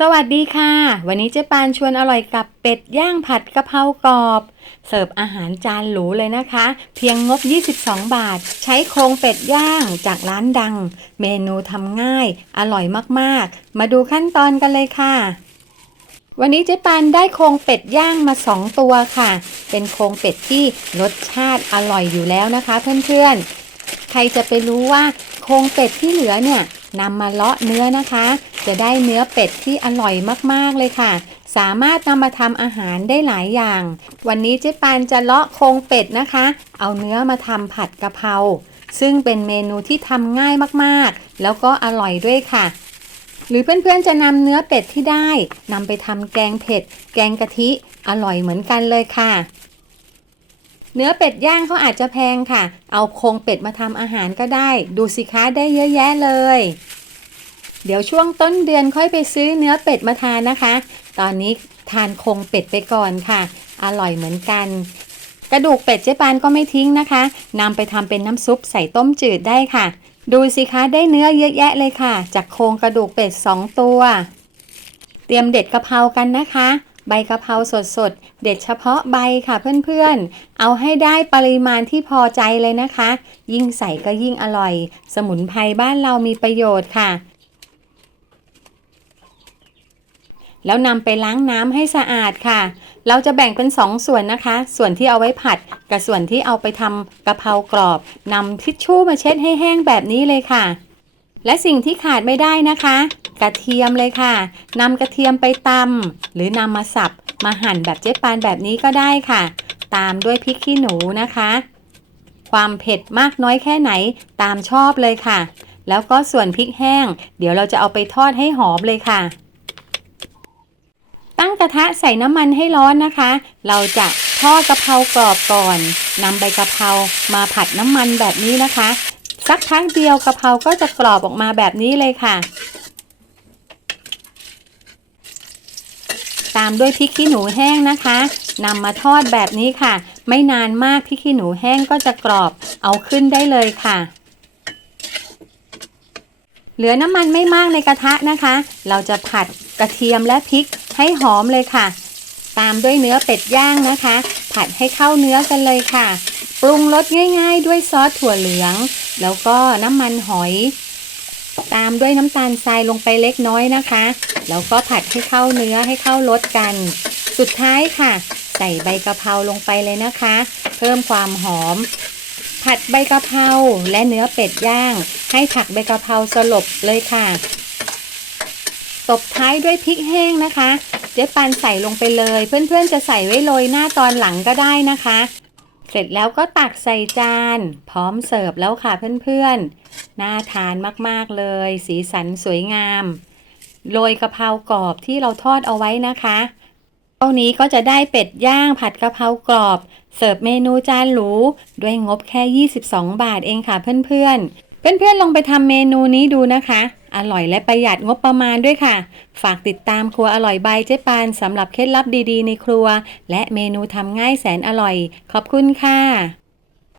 สวัสดีค่ะ วันนี้เจ๊ปานชวนอร่อยกับเป็ดย่างผัดกะเพรากรอบ เสิร์ฟอาหารจานหรูเลยนะคะ เพียงงบ 22 บาท ใช้โครงเป็ดย่างจากร้านดัง เมนูทำง่าย อร่อยมากๆ มาดูขั้นตอนกันเลยค่ะ วันนี้เจ๊ปานได้โครงเป็ดย่างมา 2 ตัวค่ะ เป็นโครงเป็ดที่รสชาติอร่อยอยู่แล้วนะคะ เพื่อนๆ ใครจะไปรู้ว่าโครงเป็ดที่เหลือเนี่ยนำมาเลาะเนื้อนะคะ จะได้เนื้อเป็ดที่อร่อยมากๆเลยค่ะ สามารถนำมาทำอาหารได้หลายอย่าง วันนี้เจ๊ปานจะเลาะโครงเป็ดนะคะ เอาเนื้อมาทำผัดกะเพรา ซึ่งเป็นเมนูที่ทำง่ายมากๆ แล้วก็อร่อยด้วยค่ะหรือเพื่อนๆ จะนำเนื้อเป็ดที่ได้นำไปทำแกงเผ็ด แกงกะทิอร่อยเหมือนกันเลยค่ะ เนื้อเป็ดย่างเขาอาจจะแพงค่ะ เอาโครงเป็ดมาทำอาหารก็ได้ ดูสิคะได้เยอะแยะเลย เดี๋ยวช่วงต้นเดือนค่อยไปซื้อเนื้อเป็ดมาทานนะคะ ตอนนี้ทานโครงเป็ดไปก่อนค่ะ อร่อยเหมือนกัน กระดูกเป็ดเจ๊ปานก็ไม่ทิ้งนะคะนำไปทำเป็นน้ำซุปใส่ต้มจืดได้ค่ะ ดูสิคะได้เนื้อเยอะแยะเลยค่ะ จากโครงกระดูกเป็ด 2 ตัว เตรียมเด็ดกะเพรากันนะคะใบกะเพราสดๆ เด็ดเฉพาะใบค่ะเพื่อนๆ เอาให้ได้ปริมาณที่พอใจเลยนะคะ ยิ่งใส่ก็ยิ่งอร่อย สมุนไพรบ้านเรามีประโยชน์ค่ะ แล้วนำไปล้างน้ำให้สะอาดค่ะ เราจะแบ่งเป็น2ส่วนนะคะ ส่วนที่เอาไว้ผัด กับส่วนที่เอาไปทำกะเพรากรอบนำทิชชู่มาเช็ดให้แห้งแบบนี้เลยค่ะ และสิ่งที่ขาดไม่ได้นะคะ กระเทียมเลยค่ะนำกระเทียมไปตำหรือนำมาสับ มาหั่นแบบเจ๊ปานแบบนี้ก็ได้ค่ะ ตามด้วยพริกขี้หนูนะคะ ความเผ็ดมากน้อยแค่ไหนตามชอบเลยค่ะ แล้วก็ส่วนพริกแห้ง เดี๋ยวเราจะเอาไปทอดให้หอมเลยค่ะ ระทะใส่น้ำมันให้ร้อนนะคะ เราจะทอดกะเพรากรอบก่อนนำใบกะเพรามาผัดน้ำมันแบบนี้นะคะ สักพักเดียวกะเพราก็จะกรอบออกมาแบบนี้เลยค่ะ ตามด้วยพริกขี้หนูแห้งนะคะนำมาทอดแบบนี้ค่ะ ไม่นานมากพริกขี้หนูแห้งก็จะกรอบเอาขึ้นได้เลยค่ะเหลือน้ำมันไม่มากในกระทะนะคะ เราจะผัดกระเทียมและพริก ให้หอมเลยค่ะ ตามด้วยเนื้อเป็ดย่างนะคะ ผัดให้เข้าเนื้อกันเลยค่ะ ปรุงรสง่ายๆ ด้วยซอสถั่วเหลือง แล้วก็น้ำมันหอย ตามด้วยน้ำตาลทรายลงไปเล็กน้อยนะคะ แล้วก็ผัดให้เข้าเนื้อให้เข้ารสกัน สุดท้ายค่ะ ใส่ใบกะเพราลงไปเลยนะคะ เพิ่มความหอมผัดใบกะเพราและเนื้อเป็ดย่าง ให้ผักใบกะเพราสลบเลยค่ะ ตบท้ายด้วยพริกแห้งนะคะเจ๊ปันใส่ลงไปเลย เพื่อนๆจะใส่ไว้โรยหน้าตอนหลังก็ได้นะคะ เสร็จแล้วก็ตักใส่จาน พร้อมเสิร์ฟแล้วค่ะเพื่อนๆ น่าทานมากๆเลย สีสันสวยงามโรยกะเพรากรอบที่เราทอดเอาไว้นะคะเท่านี้ก็จะได้เป็ดย่างผัดกะเพรากรอบ เสิร์ฟเมนูจานหรูด้วยงบแค่ 22 บาทเองค่ะเพื่อนๆ เพื่อนๆลองไปทำเมนูนี้ดูนะคะ อร่อยและประหยัดงบประมาณด้วยค่ะ ฝากติดตามครัวอร่อยใบเจ๊ปานสำหรับเคล็ดลับดีๆ ในครัว และเมนูทำง่ายแสนอร่อย ขอบคุณค่ะ